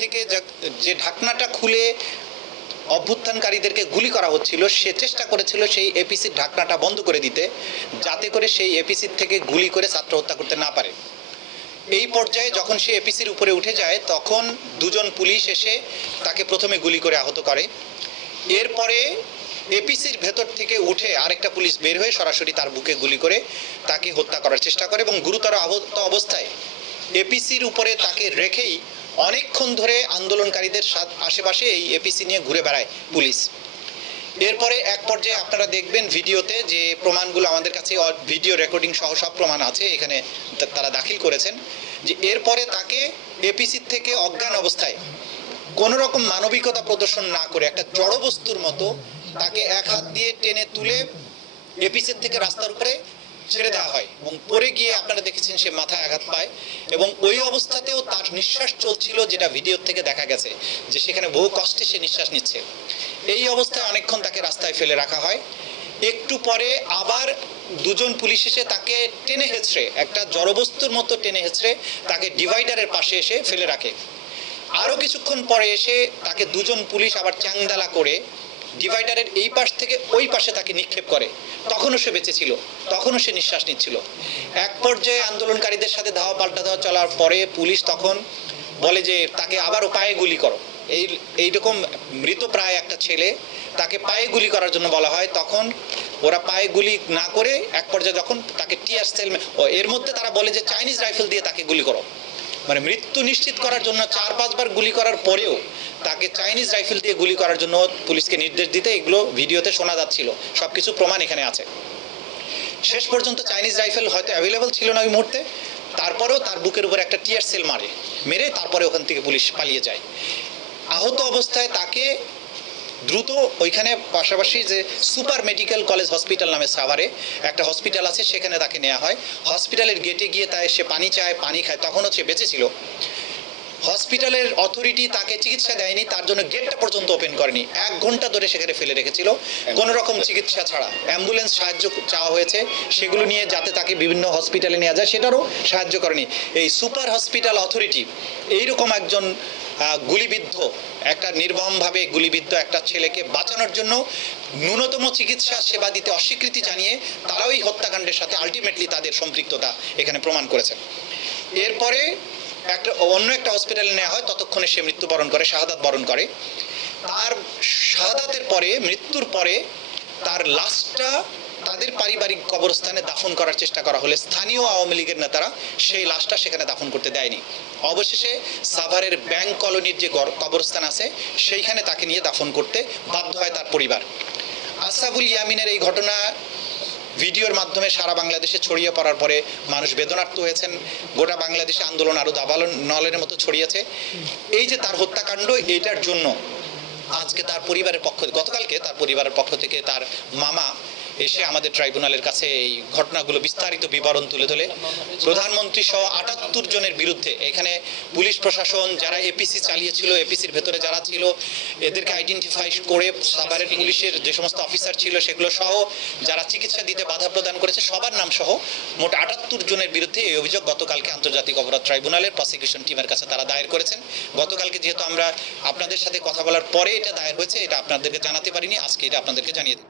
থেকে যে ঢাকনাটা খুলে অভ্যুত্থানকারীদেরকে গুলি করা হচ্ছিল, সে চেষ্টা করেছিল সেই এপিসির ঢাকনাটা বন্ধ করে দিতে, যাতে করে সেই এপিসির থেকে গুলি করে ছাত্র হত্যা করতে না পারে। এই পর্যায়ে যখন সে এপিসির উপরে উঠে যায়, তখন দুজন পুলিশ এসে তাকে প্রথমে গুলি করে আহত করে। এরপরে এপিসির ভেতর থেকে উঠে আরেকটা পুলিশ বের হয়ে সরাসরি তার বুকে গুলি করে তাকে হত্যা করার চেষ্টা করে এবং গুরুতর আহত অবস্থায় এপিসির উপরে তাকে রেখেই অনেকক্ষণ ধরে আন্দোলনকারীদের আশেপাশে এই এপিসি নিয়ে ঘুরে বেড়ায় পুলিশ। এরপরে এক পর্যায়ে আপনারা দেখবেন ভিডিওতে যে প্রমাণগুলো আমাদের কাছে ভিডিও রেকর্ডিং সহ সব প্রমাণ আছে, এখানে তারা দাখিল করেছেন, যে এরপরে তাকে এপিসির থেকে অজ্ঞান অবস্থায় কোনো রকম মানবিকতা প্রদর্শন না করে একটা জড়বস্তুর মতো তাকে এক হাত দিয়ে টেনে তুলে এপিসির থেকে রাস্তার উপরে ছেড়ে দেওয়া হয় এবং পরে গিয়ে আপনারা দেখেছেন সে মাথায় আঘাত পায় এবং ওই অবস্থাতেও তার নিঃশ্বাস চলছিল, যেটা ভিডিও থেকে দেখা গেছে যে সেখানে বহু কষ্টে সে নিঃশ্বাস নিচ্ছে। এই অবস্থায় অনেকক্ষণ তাকে রাস্তায় ফেলে রাখা হয়। একটু পরে আবার দুজন পুলিশ এসে তাকে টেনে হেঁচড়ে, একটা জড়বস্তুর মতো টেনে হেঁচড়ে তাকে ডিভাইডারের পাশে এসে ফেলে রাখে। আরও কিছুক্ষণ পরে এসে তাকে দুজন পুলিশ আবার চ্যাংদালা করে ডিভাইডারের এই পাশ থেকে ওই পাশে তাকে নিক্ষেপ করে। তখনও সে বেঁচে ছিল, তখনও সে নিঃশ্বাস নিচ্ছিল। এক পর্যায়ে আন্দোলনকারীদের সাথে ধাওয়া পাল্টা ধাওয়া চলার পরে পুলিশ তখন বলে যে তাকে আবারও পায়ে গুলি করো। এইরকম মৃতপ্রায় একটা ছেলে, তাকে পায়ে গুলি করার জন্য বলা হয়। তখন ওরা পায়ে গুলি না করে এক পর্যায়ে যখন তাকে টিয়ার সেল, এর মধ্যে তারা বলে যে চাইনিজ রাইফেল দিয়ে তাকে গুলি করো। মানে মৃত্যু নিশ্চিত করার জন্য 4-5 বার গুলি করার পরেও তাকে চাইনিজ রাইফেল দিয়ে গুলি করার জন্য পুলিশকে নির্দেশ দিতে, এগুলো ভিডিওতে শোনা যাচ্ছিল, সবকিছু প্রমাণ এখানে আছে। শেষ পর্যন্ত চাইনিজ রাইফেল হয়তো অ্যাভেলেবল ছিল না ওই মুহূর্তে, তারপরেও তার বুকের উপর একটা টিয়ার সেল মেরে তারপরে ওখান থেকে পুলিশ পালিয়ে যায়। আহত অবস্থায় তাকে দ্রুত ওইখানে পাশাপাশি যে সুপার মেডিকেল কলেজ হসপিটাল নামে সাভারে একটা হসপিটাল আছে, সেখানে তাকে নেওয়া হয়। হসপিটালের গেটে গিয়ে সে পানি চায়, পানি খায়, তখনও সে বেঁচে ছিল। হসপিটালের অথরিটি তাকে চিকিৎসা দেয়নি, তার জন্য গেটটা পর্যন্ত ওপেন করেনি। 1 ঘন্টা ধরে সেখানে ফেলে রেখেছিল কোনো রকম চিকিৎসা ছাড়া। অ্যাম্বুলেন্স সাহায্য চাওয়া হয়েছে সেগুলো নিয়ে, যাতে তাকে বিভিন্ন হসপিটালে নেওয়া যায়, সেটারও সাহায্য করেনি এই সুপার হসপিটাল অথরিটি। এইরকম একজন গুলিবিদ্ধ, একটা নির্মমভাবে গুলিবিদ্ধ একটা ছেলেকে বাঁচানোর জন্য ন্যূনতম চিকিৎসা সেবা দিতে অস্বীকৃতি জানিয়ে তারাও এই হত্যাকাণ্ডের সাথে আলটিমেটলি তাদের সম্পৃক্ততা এখানে প্রমাণ করেছেন। এরপরে অন্য একটা হসপিটালে নেওয়া হয়, ততক্ষণে সে মৃত্যুবরণ করে, শাহাদাত বরণ করে। তার শাহাদাতের পরে, মৃত্যুর পরে তার লাশটা তাদের পারিবারিক কবরস্থানে দাফন করার চেষ্টা করা হলে স্থানীয় আওয়ামী লীগের নেতারা সেই লাশটা সেখানে দাফন করতে দেয়নি। অবশেষে সাভারের ব্যাংক কলোনির যে কবরস্থান আছে সেইখানে তাকে নিয়ে দাফন করতে বাধ্য হয় তার পরিবার। আশরাফুল ইয়ামিনের এই ঘটনা ভিডিওর মাধ্যমে সারা বাংলাদেশে ছড়িয়ে পড়ার পরে মানুষ বেদনার্ত হয়েছেন। গোটা বাংলাদেশে আন্দোলন আরও দাবানল নলের মতো ছড়িয়েছে। এই যে তার হত্যাকাণ্ড, এইটার জন্য আজকে তার পরিবারের গতকালকে তার পরিবারের পক্ষ থেকে তার মামা এসে আমাদের ট্রাইব্যুনালের কাছে এই ঘটনাগুলো বিস্তারিত বিবরণ তুলে ধরে প্রধানমন্ত্রী সহ 78 জনের বিরুদ্ধে, এখানে পুলিশ প্রশাসন যারা এপিসি চালিয়েছিল, এপিসির ভেতরে যারা ছিল, এদেরকে আইডেন্টিফাই করে সাভারের পুলিশের যে সমস্ত অফিসার ছিল সেগুলো সহ যারা চিকিৎসা দিতে বাধা প্রদান করেছে সবার নাম সহ মোট 78 জনের বিরুদ্ধে এই অভিযোগ গতকালকে আন্তর্জাতিক অপরাধ ট্রাইব্যুনালের প্রসিকিউশন টিমের কাছে তারা দায়ের করেছেন। গতকালকে যেহেতু আমরা আপনাদের সাথে কথা বলার পরে এটা দায়ের হয়েছে, এটা আপনাদেরকে জানাতে পারিনি, আজকে এটা আপনাদেরকে জানিয়ে দিই।